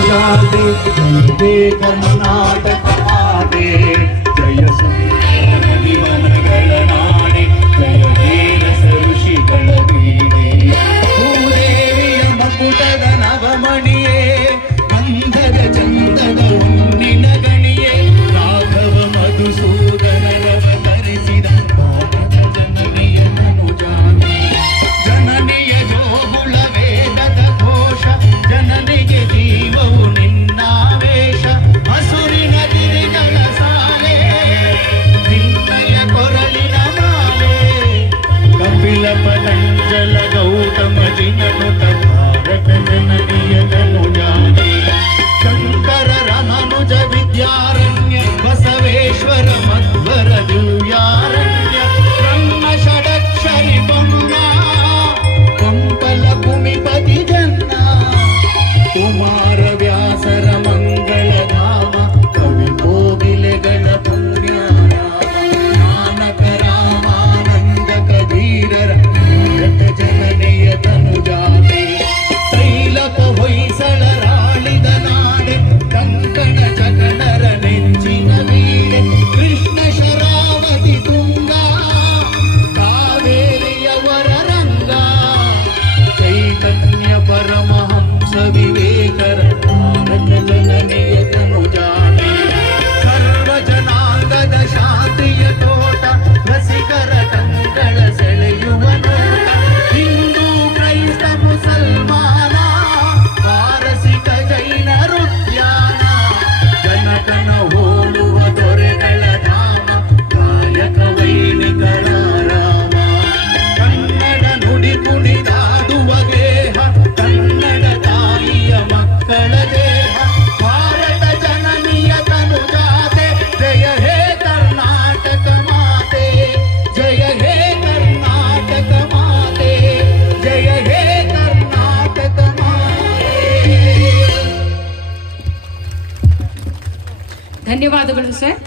ತನುಜಾತೆ ವಂದೇ ಕರ್ನಾಟಕ ಮಾತೆ ಜಯ ಸುಂದರ ಜೀವನಗಳ ನಾಡೆ ಜಯ ಧೀರಸ ಋಷಿಗಳ ಬೀಡೆ ಭೂದೇವಿಯ ಮಕುಟದ ನವಮಣಿಯೇ ಗಂಧದ ಚಂದದ ಉನ್ನಿನ ಗಣಿಯೇ ರಾಘವ ಮಧುಸೂದನರವತರಿಸಿದ ಭಾರತ ಜನನಿಯ ತನುಜಾತೆ ಜನನಿಯ ಜೋಗುಳ ವೇದದ ಘೋಷ ಜನನಿಗೆ ಜೀವವು ನಿನ್ನಾವೇಶ ಹಸುರಿನ ಗಿರಿಗಳ ಸಾಲೆ ನಿನ್ನಯ ಕೊರಳಿನ ಮಾಲೆ ಕಪಿಲ ಪತಂಜಲ ಗೌತಮ ಜಿನನುತ ಭಾರತ ಜನನಿಯ ತನುಜಾತೆ ಶಂಕರ ರಮನುಜ ವಿದ್ಯಾರಣ್ಯ ಬಸವೇಶ್ವರ ಮಧ್ವರ ದಿವ್ಯಾರಣ್ಯ ಬ್ರಹ್ಮ ಷಡಕ್ಷರಿ ಬೊಮ್ಮ ಪಂಪಲ ಭೂಮಿಪತಿ ಜನ್ನ ಕುಮಾರ ವ್ಯಾಸರ ಮಂಗಳಧಾಮ ಕವಿ ಕೋಗಿಲೆಗಳ ಪುಣ್ಯಾರಾಮ ನಾನಕ ರಾಮಾನಂದ ಕಬೀರರ ಭಾರತ ಜನನಿಯ ತನುಜಾತೆ ತೈಲಪ ಹೊಯ್ಸಳರಾಳಿದ ನಾಡೆ ಕಂಕಣ ಜಗಣರ ನೆಚ್ಚಿನ ವೀಡೆ ಕೃಷ್ಣ ಶರಾವತಿ ತುಂಗ ಕಾವೇರಿಯವರ ರಂಗ ಚೈತನ್ಯ ಪರಮಹಂಸ ವಿವೇಕರ ಭಾರತ ಜನನಿಯ ತನುಜಾತೆ ಸರ್ವ ಜನಾಂಗದ ಶಾಂತಿಯ ತೋಟ ರಸಿಕರ ಕಂಗಳ ಸೆಳೆಯುವ ನೋಟ ಹಿಂದೂ ಕ್ರೈಸ್ತ ಮುಸಲ್ಮಾನ ಪಾರಸಿಕ ಜೈನರ ಉದ್ಯಾನ ಜನಕನ ಹೋಲುವ ದೊರೆಗಳ ಧಾಮ ಗಾಯಕ ವೈಣಿಕರ ರಾಮ ಕನ್ನಡ ನುಡಿ ಕುಣಿದಾಡುವ ಗೇಹ ಕನ್ನಡ ತಾಯಿಯ ಮಕ್ಕಳ ದೇಹ ಭಾರತ ಜನನಿಯ ತನುಜಾತೆ ಜಯ ಹೇ ಕರ್ನಾಟಕ ಮಾತೆ ಜಯ ಹೇ ಕರ್ನಾಟಕ ಮಾತೆ ಜಯ ಹೇ ಕರ್ನಾಟಕ ಮಾತೆ. ಧನ್ಯವಾದಗಳು ಸರ್.